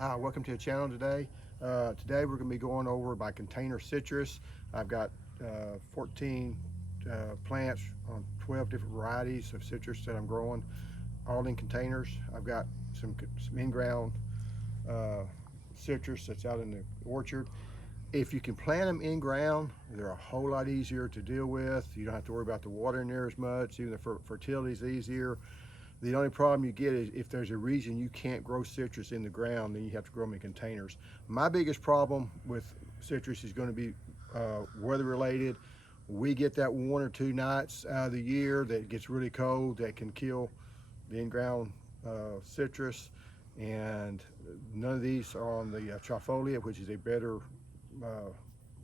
Hi, welcome to the channel today. Today we're going to be going over my container citrus. I've got 14 plants on 12 different varieties of citrus that I'm growing, all in containers. I've got some in-ground citrus that's out in the orchard. If you can plant them in ground, they're a whole lot easier to deal with. You don't have to worry about the water in there as much. Even the fertility is easier. The only problem you get is if there's a reason you can't grow citrus in the ground, then you have to grow them in containers. My biggest problem with citrus is going to be weather related. We get that 1 or 2 nights out of the year that gets really cold that can kill the in-ground citrus, and none of these are on the trifolia, which is a better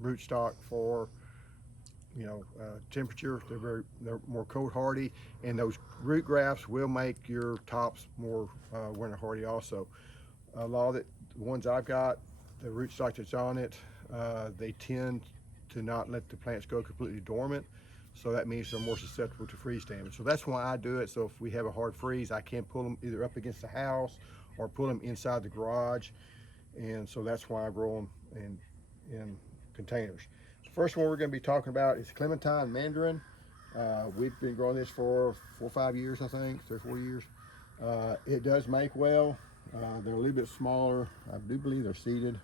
rootstock for temperature. They're more cold hardy, and those root grafts will make your tops more winter hardy also. A lot of the ones I've got, the rootstock that's on it, they tend to not let the plants go completely dormant, so that means they're more susceptible to freeze damage. So that's why I do it. So if we have a hard freeze, I can pull them either up against the house or pull them inside the garage, and so that's why I grow them in containers. First one we're going to be talking about is Clementine Mandarin. We've been growing this for 4 or 5 years, I think, 3 or 4 years. It does make well. They're a little bit smaller. I do believe they're seeded.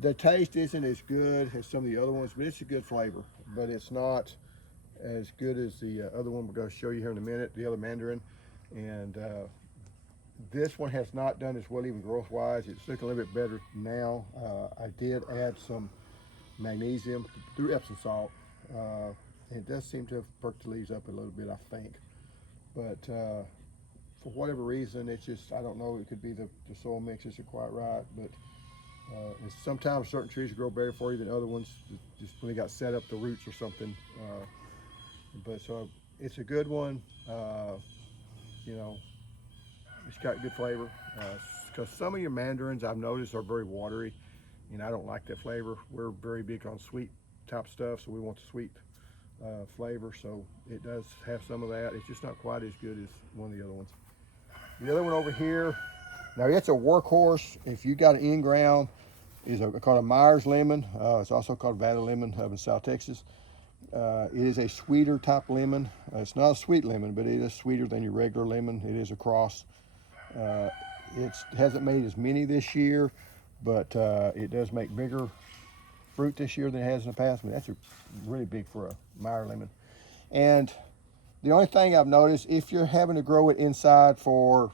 The taste isn't as good as some of the other ones, but it's a good flavor. But it's not as good as the other one we're going to show you here in a minute, the other Mandarin. And this one has not done as well even growth-wise. It's looking a little bit better now. I did add some magnesium through Epsom salt. It does seem to have perked the leaves up a little bit, I think. But for whatever reason, it's just, I don't know, it could be the soil mix isn't quite right. But sometimes certain trees grow better for you than other ones, just when they got set up the roots or something. But so it's a good one. It's got good flavor. Because some of your mandarins I've noticed are very watery, and I don't like that flavor. We're very big on sweet type stuff, so we want the sweet flavor. So it does have some of that. It's just not quite as good as one of the other ones. The other one over here, now it's a workhorse. If you got an in-ground, is called a Meyer's lemon. It's also called Valley lemon up in South Texas. It is a sweeter type lemon. It's not a sweet lemon, but it is sweeter than your regular lemon. It is a cross. It hasn't made as many this year, but it does make bigger fruit this year than it has in the past. I mean, that's really big for a Meyer lemon. And the only thing I've noticed, if you're having to grow it inside for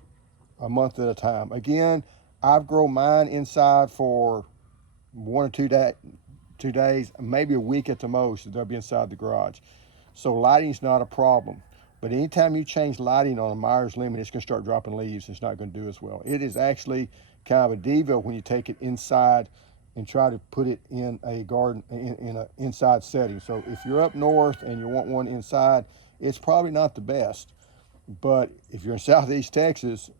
a month at a time, again, I've grown mine inside for 1 or 2 days, maybe a week at the most. They'll be inside the garage. So lighting's not a problem. But anytime you change lighting on a Meyer's lemon, it's going to start dropping leaves. It's not going to do as well. It is actually kind of a diva when you take it inside and try to put it in a garden, in an inside setting. So if you're up north and you want one inside, it's probably not the best. But if you're in Southeast Texas,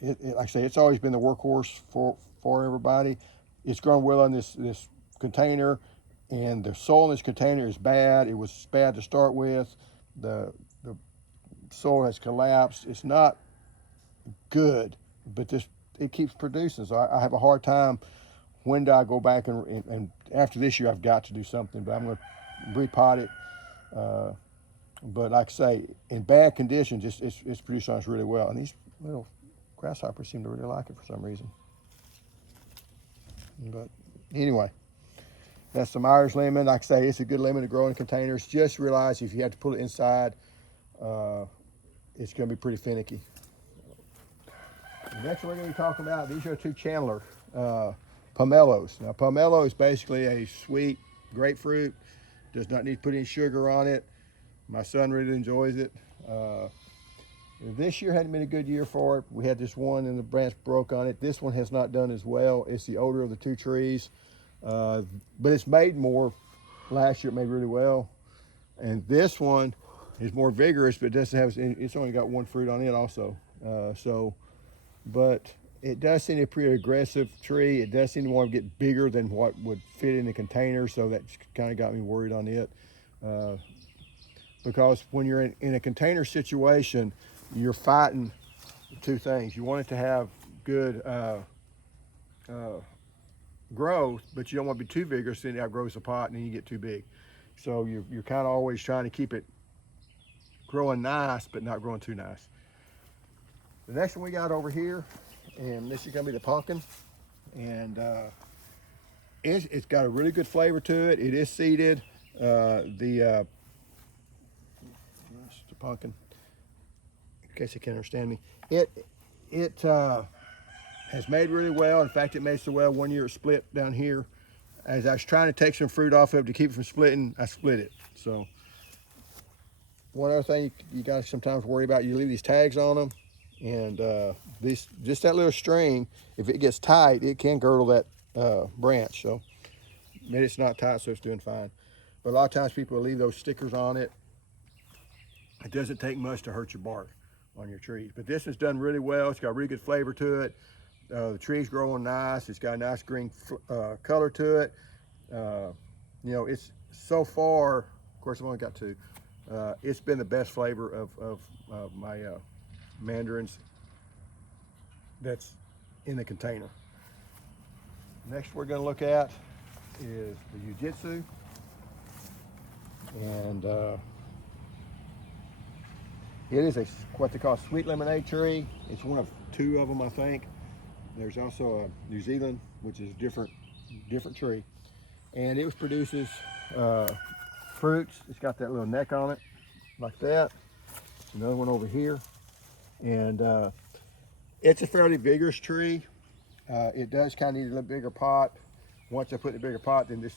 like I say, it's always been the workhorse for everybody. It's grown well in this container, and the soil in this container is bad. It was bad to start with. The soil has collapsed. It's not good, but it keeps producing. So I have a hard time. When do I go back and after this year I've got to do something, but I'm going to repot it. But like I say, in bad conditions, it's producing us really well. And these little grasshoppers seem to really like it for some reason. But anyway, that's the Meyer's lemon. Like I say, it's a good lemon to grow in containers. Just realize if you have to put it inside, it's going to be pretty finicky. Next we're going to be talking about, these are 2 Chandler Pomelos. Now pomelo is basically a sweet grapefruit. Does not need to put any sugar on it. My son really enjoys it. This year hadn't been a good year for it. We had this one and the branch broke on it. This one has not done as well. It's the older of the 2 trees. But it's made more. Last year it made really well. And this one is more vigorous, but it doesn't have, it's only got 1 fruit on it also. But it does seem a pretty aggressive tree. It does seem to want to get bigger than what would fit in the container, so that kind of got me worried on it. Because when you're in a container situation, you're fighting 2 things. You want it to have good growth, but you don't want to be too vigorous, then it outgrows the pot and then you get too big. So you're kind of always trying to keep it growing nice, but not growing too nice. The next one we got over here, and this is going to be the pumpkin, and it's got a really good flavor to it. It is seeded. The pumpkin, in case you can't understand me, it has made really well. In fact, it made so well one year it split down here. As I was trying to take some fruit off of it to keep it from splitting, I split it. So one other thing you got to sometimes worry about, you leave these tags on them, and just that little string, if it gets tight, it can girdle that branch. So maybe it's not tight, so it's doing fine. But a lot of times people will leave those stickers on it. It doesn't take much to hurt your bark on your trees. But this has done really well. It's got really good flavor to it. The tree's growing nice. It's got a nice green color to it. You know, it's so far, of course I've only got two, it's been the best flavor of my mandarins that's in the container. Next we're going to look at is the Ujitsu, and it is what they call a sweet lemonade tree. It's one of two of them, I think. There's also a New Zealand, which is a different tree, and it produces fruits. It's got that little neck on it, like that. Another one over here, and it's a fairly vigorous tree. It does kind of need a little bigger pot. Once I put in a bigger pot, then this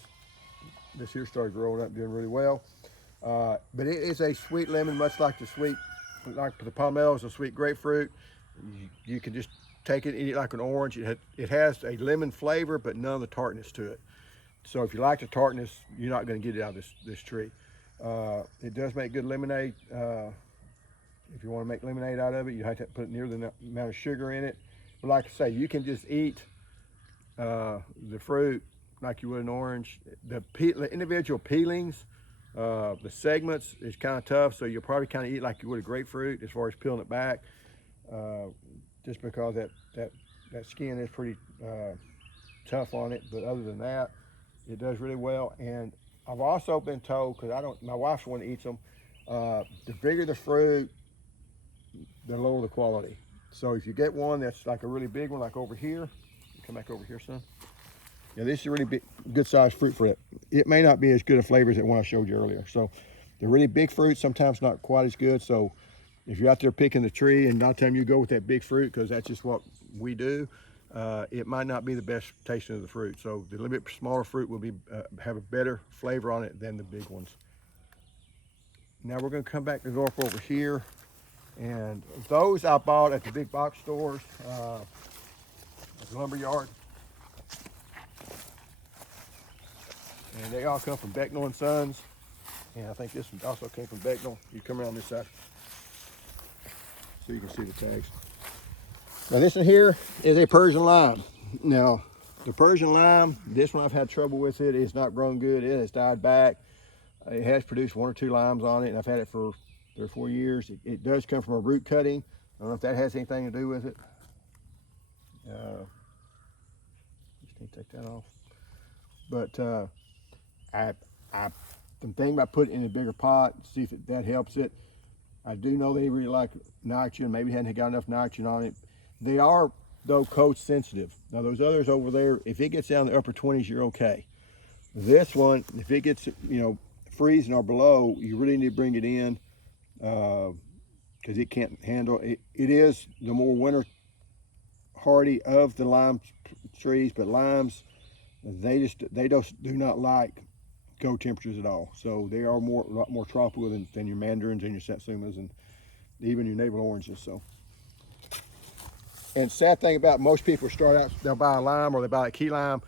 here started growing up, doing really well. But it is a sweet lemon, much like the Pomelos, a sweet grapefruit. You can just take it and eat it like an orange. It has a lemon flavor, but none of the tartness to it. So if you like the tartness, you're not going to get it out of this tree. It does make good lemonade. If you want to make lemonade out of it, you have to put near the amount of sugar in it. But like I say, you can just eat the fruit like you would an orange. The individual peelings, the segments is kind of tough, so you'll probably kind of eat like you would a grapefruit as far as peeling it back, just because that skin is pretty tough on it. But other than that, it does really well. And I've also been told, because my wife's the one that eats them, the bigger the fruit, the lower the quality. So if you get one that's like a really big one, like over here, come back over here, son. Yeah, this is a really big, good sized fruit for it. It may not be as good a flavor as that one I showed you earlier. So the really big fruit sometimes not quite as good. So if you're out there picking the tree, and not time you go with that big fruit, because that's just what we do, it might not be the best tasting of the fruit. So the little bit smaller fruit will be have a better flavor on it than the big ones. Now we're going to come back and go up over here. And those I bought at the big box stores, at the lumber yard. And they all come from Becnel and Sons. And I think this one also came from Becnel. You come around this side so you can see the tags. Now this one here is a Persian lime. Now the Persian lime, this one I've had trouble with it. It's not grown good. It has died back. It has produced 1 or 2 limes on it, and I've had it for 3 or 4 years. It does come from a root cutting. I don't know if that has anything to do with it. Just need to take that off. But I'm thinking about putting it in a bigger pot, see if that helps it. I do know they really like nitrogen. Maybe hadn't got enough nitrogen on it. They are, though, coat sensitive. Now those others over there, if it gets down to the upper 20s, you're okay. This one, if it gets, freezing or below, you really need to bring it in, because it can't handle it. It is the more winter hardy of the lime trees, but limes, they do not like cold temperatures at all. So they are a lot more tropical than your mandarins and your satsumas and even your navel oranges. So, and sad thing about most people start out, they'll buy a lime or they buy a key lime.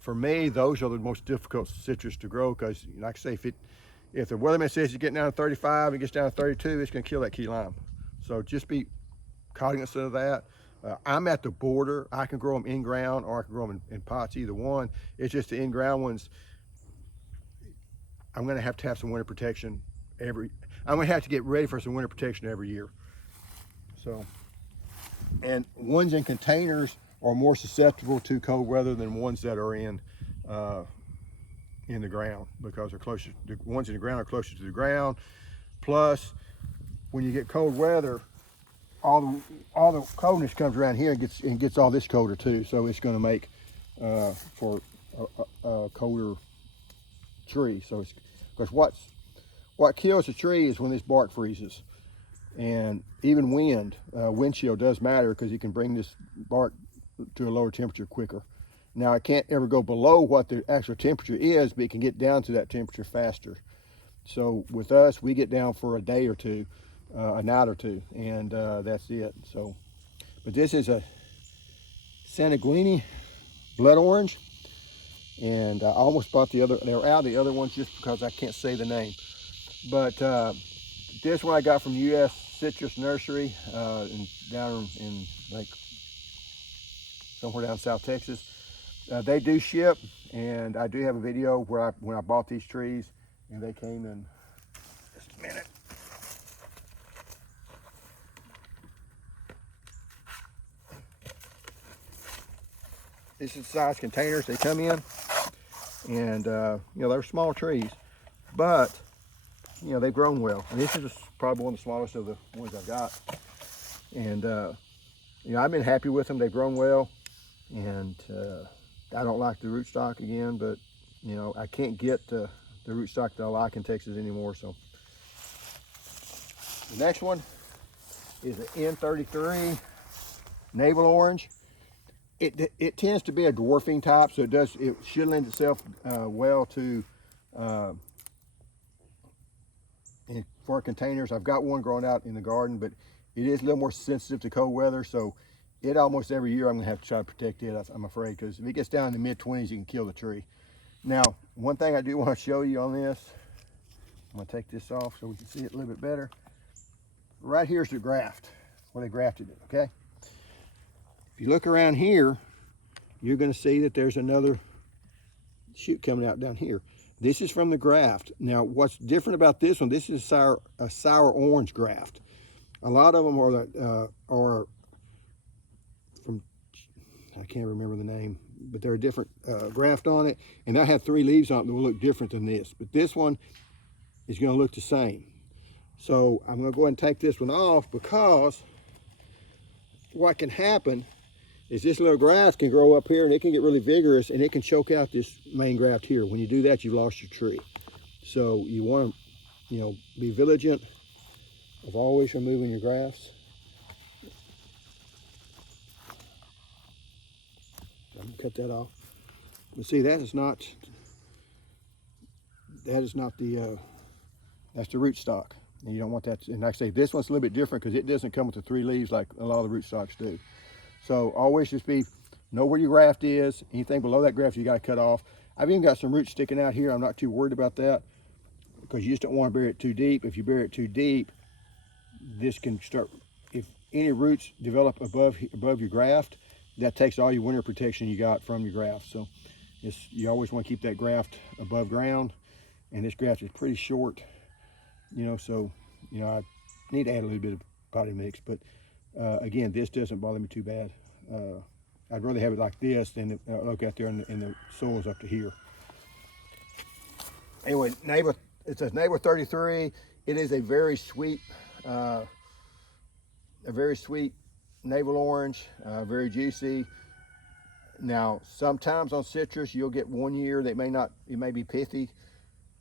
For me, those are the most difficult citrus to grow, because, like I say, if the weatherman says you're getting down to 35 and it gets down to 32, it's going to kill that key lime. So just be cognizant of that. I'm at the border. I can grow them in ground or I can grow them in pots, either one. It's just the in ground ones, I'm going to have some winter protection I'm going to have to get ready for some winter protection every year. So And ones in containers are more susceptible to cold weather than ones that are in the ground, because they're closer. The ones in the ground are closer to the ground. Plus, when you get cold weather, all the coldness comes around here and gets all this colder too. So it's going to make for a colder tree. So it's because what kills a tree is when this bark freezes, and even wind chill does matter, because you can bring this bark to a lower temperature quicker. Now, it can't ever go below what the actual temperature is, but it can get down to that temperature faster. So with us, we get down for a day or two, a night or two, and that's it. So, but this is a Sanguini blood orange, and I almost bought they were out of the other ones just because I can't say the name. But this one I got from US Citrus Nursery down in like somewhere down South Texas. They do ship, and I do have a video where when I bought these trees, and they came in. Just a minute. This is the size containers they come in, and they're small trees, but they've grown well. And this is probably one of the smallest of the ones I've got, and I've been happy with them. They've grown well, and I don't like the rootstock again, but I can't get the rootstock that I like in Texas anymore. So the next one is an N33 navel orange. It tends to be a dwarfing type, so it should lend itself well to for containers. I've got one growing out in the garden, but it is a little more sensitive to cold weather, so it almost every year I'm gonna have to try to protect it, I'm afraid, because if it gets down in the mid-20s, you can kill the tree. Now, one thing I do want to show you on this, I'm gonna take this off so we can see it a little bit better. Right here's the graft, where they grafted it, okay? If you look around here, you're gonna see that there's another shoot coming out down here. This is from the graft. Now, what's different about this one, this is a sour orange graft. A lot of them are from, I can't remember the name, but they're a different graft on it, and that had 3 leaves on it that will look different than this. But this one is gonna look the same. So I'm gonna go ahead and take this one off, because what can happen is this little grass can grow up here, and it can get really vigorous, and it can choke out this main graft here. When you do that, you've lost your tree. So you want to, be vigilant of always removing your grafts. I'm gonna cut that off. But see, that's the that's the rootstock, and you don't want that. And like I say, this one's a little bit different because it doesn't come with the 3 leaves like a lot of the rootstocks do. So always just know where your graft is. Anything below that graft you got to cut off. I've even got some roots sticking out here. I'm not too worried about that, because you just don't want to bury it too deep. If you bury it too deep, this can start, if any roots develop above your graft, that takes all your winter protection you got from your graft. So you always want to keep that graft above ground, and this graft is pretty short, so I need to add a little bit of potting mix, but again, this doesn't bother me too bad. I'd rather have it like this than look out there and the soil's up to here. Anyway, it says neighbor 33. It is a very sweet navel orange, very juicy. Now, sometimes on citrus, you'll get one year that it may be pithy.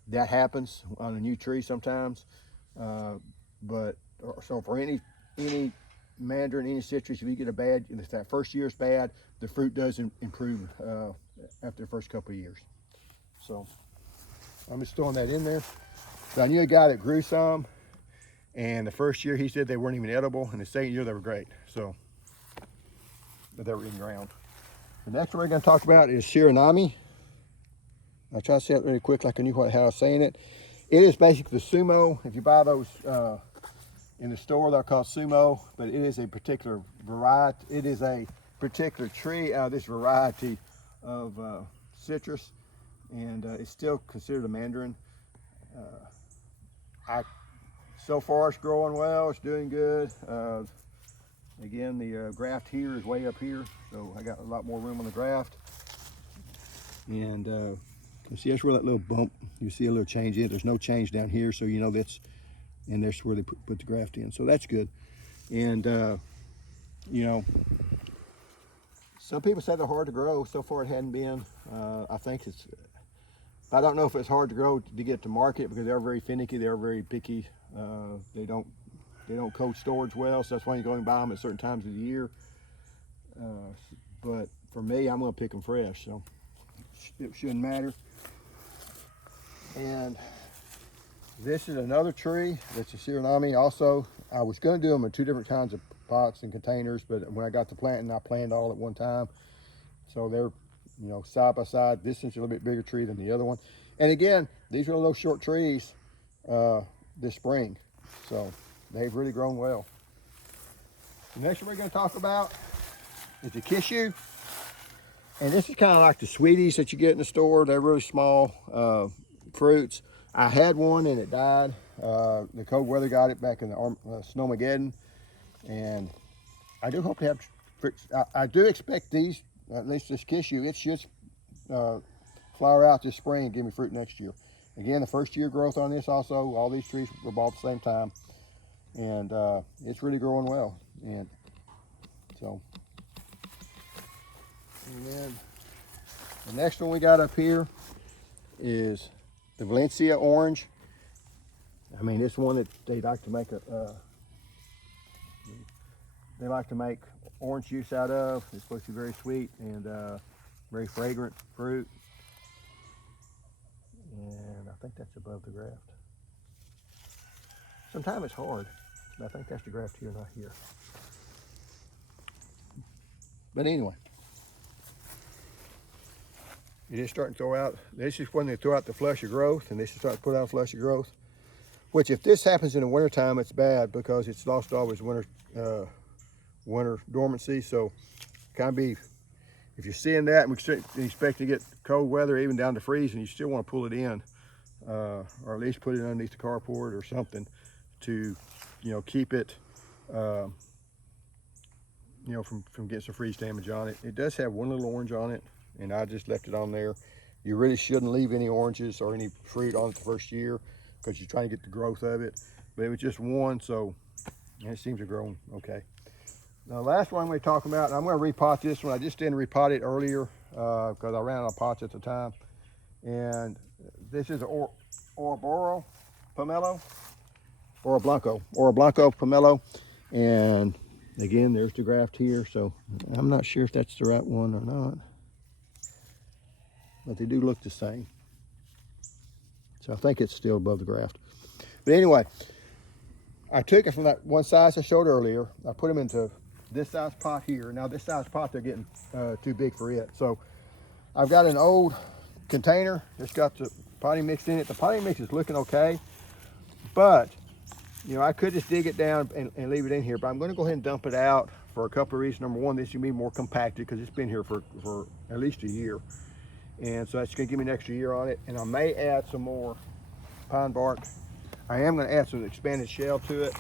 That happens on a new tree sometimes. So for any mandarin, any citrus, if you get if that first year is bad, the fruit does improve after the first couple of years. So I'm just throwing that in there. So I knew a guy that grew some, and the first year he said they weren't even edible, and the second year they were great. So, but they were in ground. The next one we're going to talk about is Shiranami. I'll try to say it really quick like I knew how I was saying it. It is basically the sumo. If you buy those in the store, they're called sumo, but it is a particular variety. It is a particular tree out of this variety of citrus, and it's still considered a mandarin. So far it's growing well, it's doing good. Again, the graft here is way up here, so I got a lot more room on the graft. And you see that's where that little bump, you see a little change in it. There's no change down here, so you know that's, and that's where they put the graft in. So that's good. And you know, some people say they're hard to grow. So far it hadn't been. I think it's, I don't know if it's hard to grow to get to market because they're very finicky, they're very picky. They don't cold storage well, so that's why you go and buy them at certain times of the year. But for me, I'm gonna pick them fresh, so it shouldn't matter. And this is another tree that's a Suriname also. I was gonna do them in 2 different kinds of pots and containers, but when I got to planting, I planted all at one time. So they're, you know, side by side. This is a little bit bigger tree than the other one. And again, these are little short trees this spring. So they've really grown well. The next one we're going to talk about is the Kishu. And this is kind of like the sweeties that you get in the store. They're really small fruits. I had one and it died. The cold weather got it back in the Snowmageddon. And I do hope to have, I do expect these, at least this Kishu, it should flower out this spring and give me fruit next year. Again, the first year growth on this also, all these trees were bought at the same time. And it's really growing well. And so, and then the next one we got up here is the Valencia orange. I mean, it's one that they like to make orange juice out of. It's supposed to be very sweet and very fragrant fruit. And I think that's above the graft. Sometimes it's hard, but I think that's the graft here, not here. But anyway, it is starting to throw out. This is when they throw out the flush of growth, and this is starting to put out flush of growth. Which, if this happens in the wintertime, it's bad because it's lost all its winter dormancy. So, kind of be, if you're seeing that, and we expect to get cold weather, even down to freezing, you still want to pull it in, or at least put it underneath the carport or something to, you know, keep it, you know, from getting some freeze damage on it. It does have one little orange on it, and I just left it on there. You really shouldn't leave any oranges or any fruit on it the first year because you're trying to get the growth of it. But it was just one, so it seems to have grown okay. Now, the last one we're talking about, I'm going to repot this one. I just didn't repot it earlier because I ran out of pots at the time. And this is an Ouroboros Pomelo, Oro Blanco Pomelo. And again, there's the graft here. So I'm not sure if that's the right one or not. But they do look the same. So I think it's still above the graft. But anyway, I took it from that one size I showed earlier. I put them into this size pot here. Now this size pot, they're getting too big for it. So I've got an old container. It's got the potting mix in it. The potting mix is looking okay. But, you know, I could just dig it down and leave it in here. But I'm going to go ahead and dump it out for a couple of reasons. Number one, this is going to be more compacted because it's been here for at least a year. And so that's going to give me an extra year on it. And I may add some more pine bark. I am going to add some expanded shell to it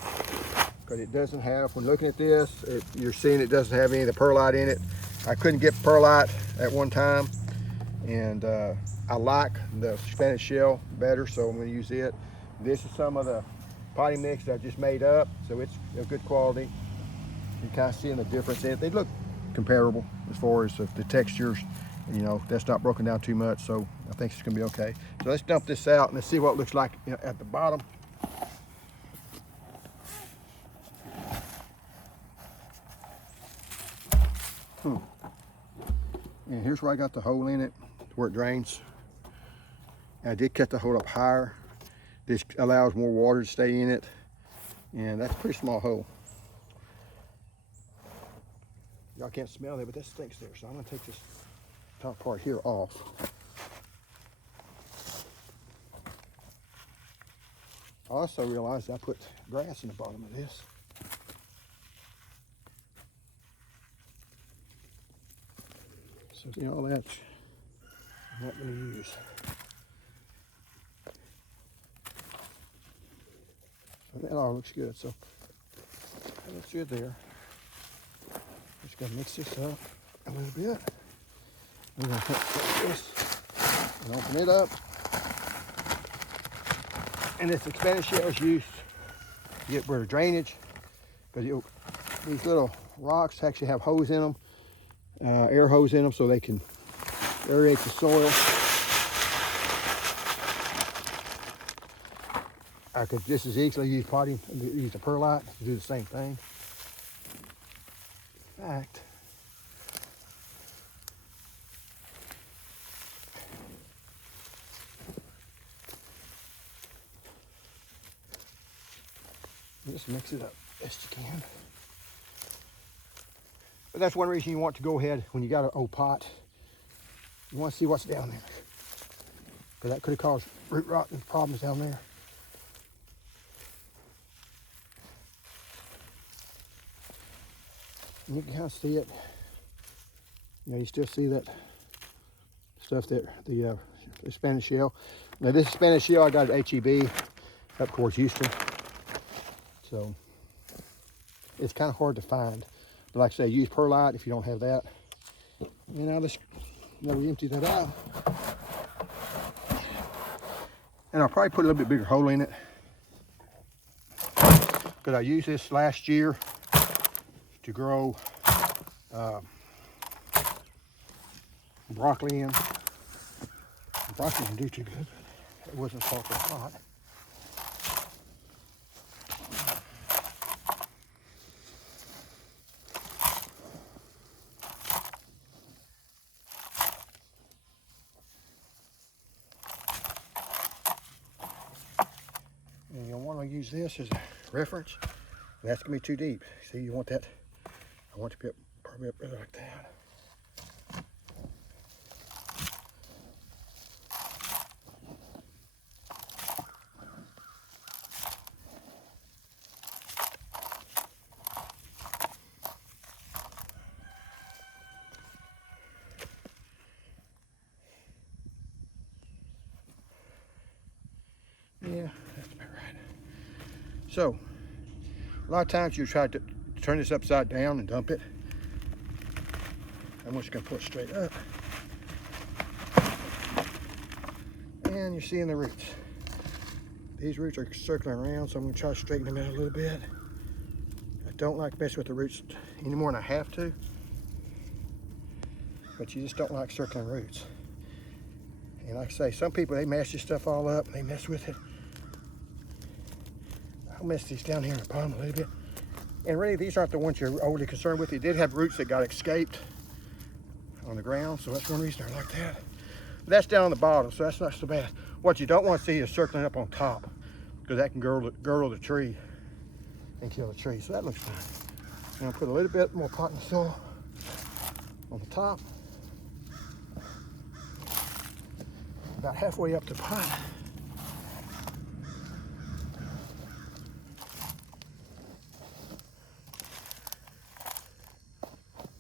because it doesn't have, when looking at this, you're seeing it doesn't have any of the perlite in it. I couldn't get perlite at one time. And I like the expanded shell better, so I'm going to use it. This is some of the potting mix that I just made up, so it's a good quality. You're kind of seeing the difference in it. They look comparable as far as the textures. You know, that's not broken down too much, so I think it's gonna be okay. So let's dump this out and let's see what it looks like, you know, at the bottom. And here's where I got the hole in it, where it drains. And I did cut the hole up higher. This allows more water to stay in it, and that's a pretty small hole. Y'all can't smell it, but that stinks there, so I'm gonna take this top part here off. I also realized I put grass in the bottom of this. So, you know, that's I'm not going to use. But that all looks good, so that's good there. Just gonna mix this up a little bit. We're gonna take this and open it up. And this expanded shell is used to get rid of drainage, because these little rocks actually have holes in them, air hose in them, so they can aerate the soil. I could just as easily use the perlite to do the same thing. In fact, just mix it up best you can. But that's one reason you want to go ahead when you got an old pot. You want to see what's down there, because that could have caused root rot and problems down there. And you can kind of see it. You know, you still see that stuff that the Spanish shell. Now this Spanish shell I got at HEB up towards Houston. So it's kind of hard to find. But like I say, use perlite if you don't have that. And now we empty that out. And I'll probably put a little bit bigger hole in it, because I used this last year to grow broccoli in. Broccoli didn't do too good. It wasn't salted hot. And you'll want to use this as a reference. And that's going to be too deep. See, you want that, I want to be probably up there like that. Yeah, that's about right. So, a lot of times you try to turn this upside down and dump it. I'm just going to put it straight up. And you're seeing the roots. These roots are circling around, so I'm going to try to straighten them out a little bit. I don't like messing with the roots any more than I have to. But you just don't like circling roots. And like I say, some people, they mash this stuff all up and they mess with it. I'll mess these down here in the bottom a little bit. And really, these aren't the ones you're overly concerned with. You did have roots that got escaped on the ground, so that's one reason they're like that. But that's down on the bottom, so that's not so bad. What you don't want to see is circling up on top, because that can girdle the tree and kill the tree. So that looks fine. I'm gonna put a little bit more potting soil on the top. About halfway up the pot.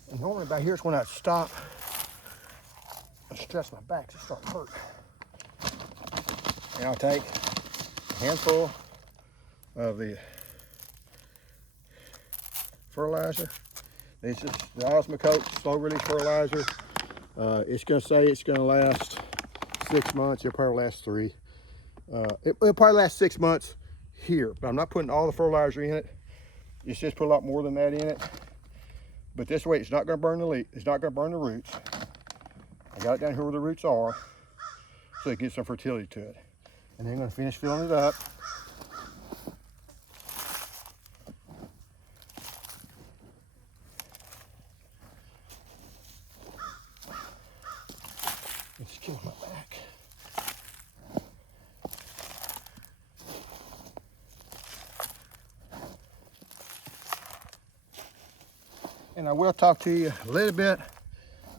And normally about here's when I stop and stretch my back to start to hurt. And I'll take a handful of the fertilizer. This is the Osmocote slow release fertilizer. It's gonna say it's gonna last 6 months. It'll probably last 3. It'll probably last 6 months here, but I'm not putting all the fertilizer in it. It's just put a lot more than that in it. But this way, it's not going to burn the leaf. It's not going to burn the roots. I got it down here where the roots are, so it gets some fertility to it. And then I'm going to finish filling it up. It's killing my back. And I will talk to you a little bit.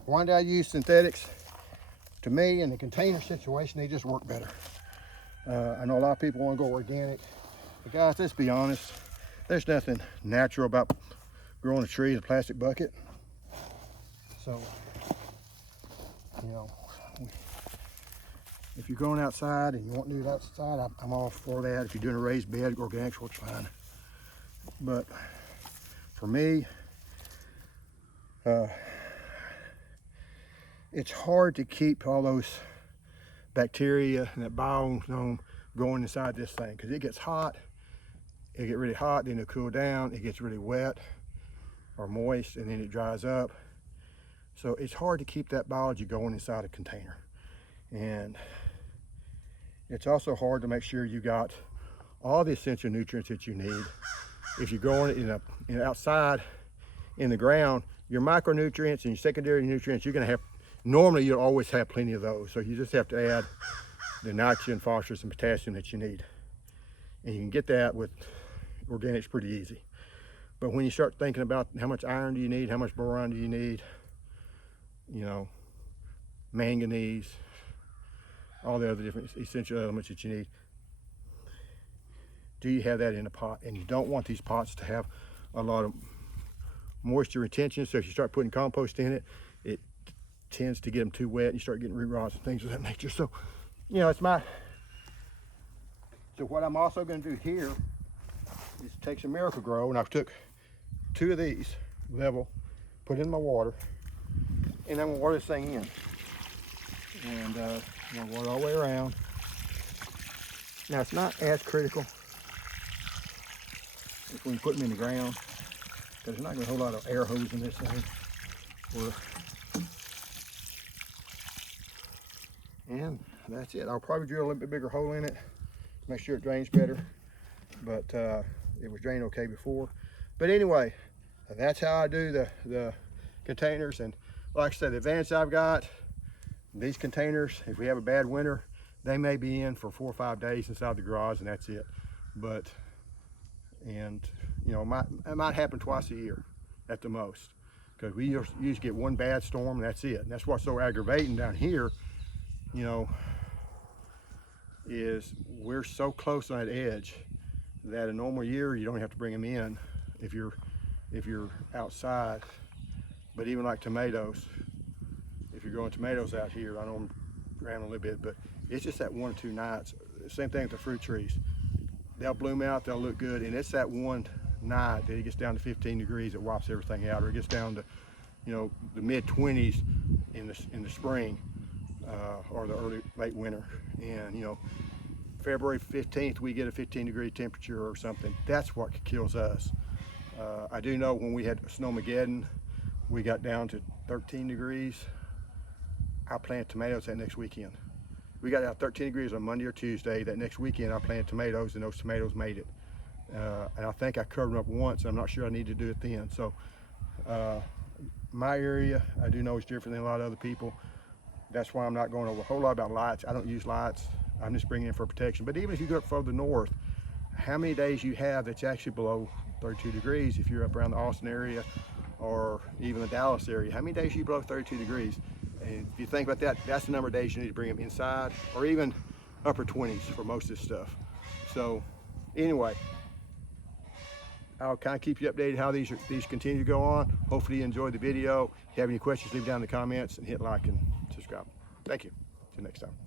Why do I use synthetics? To me, in the container situation, they just work better. I know a lot of people want to go organic. But guys, let's be honest. There's nothing natural about growing a tree in a plastic bucket. So, you know, if you're growing outside and you want to do it outside, I'm all for that. If you're doing a raised bed, organic, works fine. But for me, It's hard to keep all those bacteria and that biome going inside this thing, because it gets hot. It gets really hot, then it'll cool down. It gets really wet or moist, and then it dries up. So it's hard to keep that biology going inside a container. And it's also hard to make sure you got all the essential nutrients that you need. If you're growing it outside in the ground, your micronutrients and your secondary nutrients, you're gonna have, normally you'll always have plenty of those. So you just have to add the nitrogen, phosphorus, and potassium that you need. And you can get that with organics pretty easy. But when you start thinking about how much iron do you need, how much boron do you need, you know, manganese, all the other different essential elements that you need, do you have that in a pot? And you don't want these pots to have a lot of moisture retention. So if you start putting compost in it, it tends to get them too wet and you start getting root rots and things of that nature. So, you know, so what I'm also going to do here is take some Miracle Grow, and I took 2 of these level, put in my water, and I'm going to water this thing in. And I'm going to water all the way around. Now it's not as critical as when you put them in the ground, because there's not going to be a whole lot of air hose in this thing. And that's it. I'll probably drill a little bit bigger hole in it, make sure it drains better. But it was drained okay before. But anyway, that's how I do the containers. And like I said, the advantage I've got, these containers, if we have a bad winter, they may be in for 4 or 5 days inside the garage, and that's it. And you know, it might happen twice a year at the most, because we usually get one bad storm and that's it. And that's what's so aggravating down here, you know, is we're so close on that edge that a normal year you don't have to bring them in if you're outside. But even like tomatoes, if you're growing tomatoes out here, I know I'm rambling a little bit, but it's just that 1 or 2 nights. Same thing with the fruit trees. They'll bloom out, they'll look good, and it's that one night that it gets down to 15 degrees, it wipes everything out, or it gets down to, you know, the mid-20s in the spring, or the late winter. And you know, February 15th we get a 15-degree temperature or something. That's what kills us. I do know when we had Snowmageddon, we got down to 13 degrees. I planted tomatoes that next weekend. We got out 13 degrees on Monday or Tuesday. That next weekend I planted tomatoes, and those tomatoes made it. And I think I covered them up once. I'm not sure I need to do it then. So my area, I do know, is different than a lot of other people. That's why I'm not going over a whole lot about lights. I don't use lights. I'm just bringing in for protection. But even if you go up further north, how many days you have that's actually below 32 degrees, if you're up around the Austin area or even the Dallas area, how many days are you below 32 degrees? And if you think about that, that's the number of days you need to bring them inside, or even upper 20s for most of this stuff. So anyway, I'll kind of keep you updated how these continue to go on. Hopefully you enjoyed the video. If you have any questions, leave down in the comments and hit like and subscribe. Thank you. Till next time.